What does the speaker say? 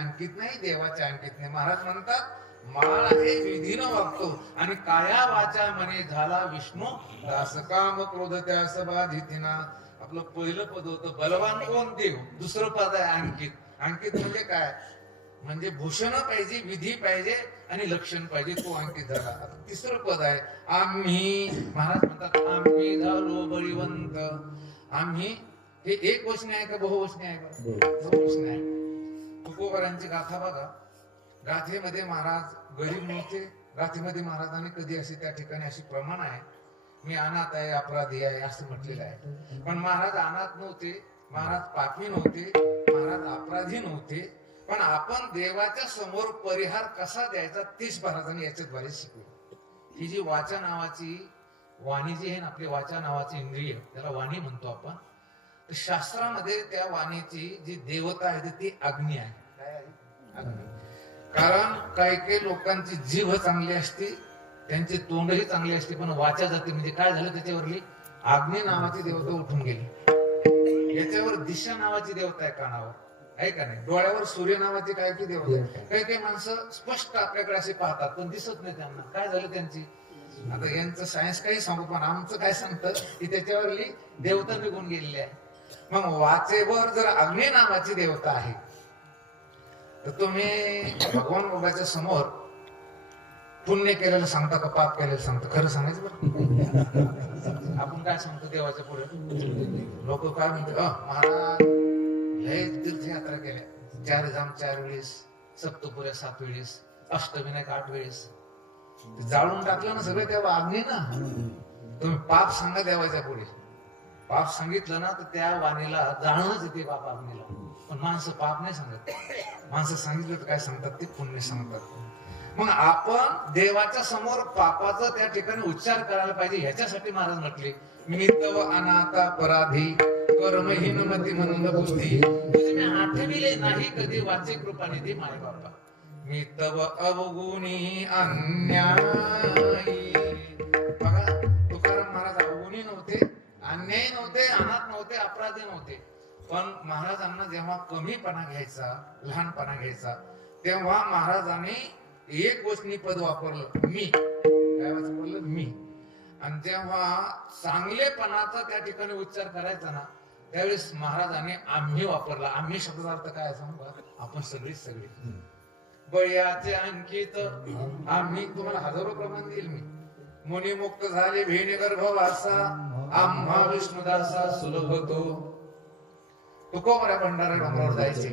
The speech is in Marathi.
अंकित नाही, देवाच्या अंकित नाही. महाराज म्हणतात माळ आहे विधीनं वागतो आणि काया वाचा मने झाला विष्णू दास काम क्रोध त्यास बाधितीना. आपलं पहिलं पद होतं बलवान कोण देव, दुसरं पद आहे अंकित. अंकित म्हणजे काय, म्हणजे भूषण पाहिजे, विधी पाहिजे आणि लक्षण पाहिजे, तो अंकित झाला. तिसरं पद आहे आम्ही. महाराज म्हणतात आम्ही झालो बळीवंत. आम्ही हे एक वचने आहे का बहुवचने आहे का? बहुवचने आहे. तुकोबारांची गाथा बघा, गाथेमध्ये महाराज गरीब नव्हते. गाथेमध्ये महाराजांनी कधी असे त्या ठिकाणी अशी प्रमाण आहे, मी अनाथ आहे, अपराधी आहे असं म्हटलेलं आहे. पण महाराज अनाथ नव्हते, महाराज पापी नव्हते, महाराज अपराधी नव्हते. पण आपण देवाच्या समोर परिहार कसा द्यायचा तेच महाराजांनी याच्याद्वारे शिकवले. ही जी वाचा नावाची वाणी जी आहे ना, आपली वाचा नावाची इंद्रिय, त्याला वाणी म्हणतो आपण. तर शास्त्रामध्ये त्या वाणीची जी देवता आहे ती अग्नी आहे. काय आहे? अग्नी. कारण काही काही लोकांची जीभ चांगली असते, त्यांचे तोंडही चांगले असते, पण वाचा जाते. म्हणजे काय झालं, त्याच्यावरली अग्नी नावाची देवता उठून गेली. याच्यावर दिशा नावाची देवता आहे कानावर, आहे का नाही? डोळ्यावर सूर्य नावाची काय की देवता आहे. काही काही माणसं स्पष्ट आपल्याकडे असे पाहतात पण दिसत नाही त्यांना. काय झालं त्यांची? आता यांचं सायन्स काही सांगू, पण आमचं काय सांगतं की त्याच्यावरली देवता निघून गेलेली आहे. मग वाचेवर जर अग्नी नावाची देवता आहे, तर तुम्ही भगवान बाबाच्या समोर पुण्य केलेलं सांगता का पाप केलेलं सांगता? खरं सांगायचं बरं. आपण काय सांगतो देवाच्या पुढे? लोक काय म्हणतात, महाराज लय तीर्थयात्रा केल्या, 4 धाम 4 वेळेस, सप्तपुऱ्या 7 वेळेस, अष्टविनायक 8 वेळेस. जाळून टाकलं ना सगळं तेव्हा अग्नी ना. तुम्ही पाप सांगा देवाच्या पुढे, पाप सांगितलं ना तर त्या वाणीला जाणूनच येते पाप अग्नीला. पण माणसं पाप नाही सांगत, माणसं सांगितलं तर काय सांगतात ते पुण्य सांगतात. मग आपण देवाच्या समोर पापाचा त्या ठिकाणी उच्चार करायला पाहिजे. ह्याच्यासाठी महाराज म्हटले मी तव अनाथा पराधी कर्महीन मती म्हणून बुद्धी तुझे मी आठविले नाही कधी वाचे कृपानिधी माय बापा. मी तव अवगुणी अन्यायी. बघा तुकाराम महाराज अवगुणी नव्हते, अन्यायी नव्हते, अनाथ नव्हते, अपराधी नव्हते. पण महाराजांना जेव्हा कमीपणा घ्यायचा, लहानपणा घ्यायचा, तेव्हा महाराजांनी एक वचनी पद वापरलं मी. काय वापरलं? मी. आणि जेव्हा चांगलेपणाचा त्या ठिकाणी उच्चार करायचा ना, त्यावेळेस महाराजांनी आम्ही वापरला. आम्ही शब्दाचा अर्थ काय सांगू? आपण सगळीच सगळी. बळ्याचे अंकित आम्ही तुम्हाला हजारो प्रमाण देईल मी. मुनी मुक्त झाले भेणे गर्भवासा आम्हा विष्णुदासा सुलभ होतो. तुकोबऱ्या भंडारा डोंगरावर जायचे.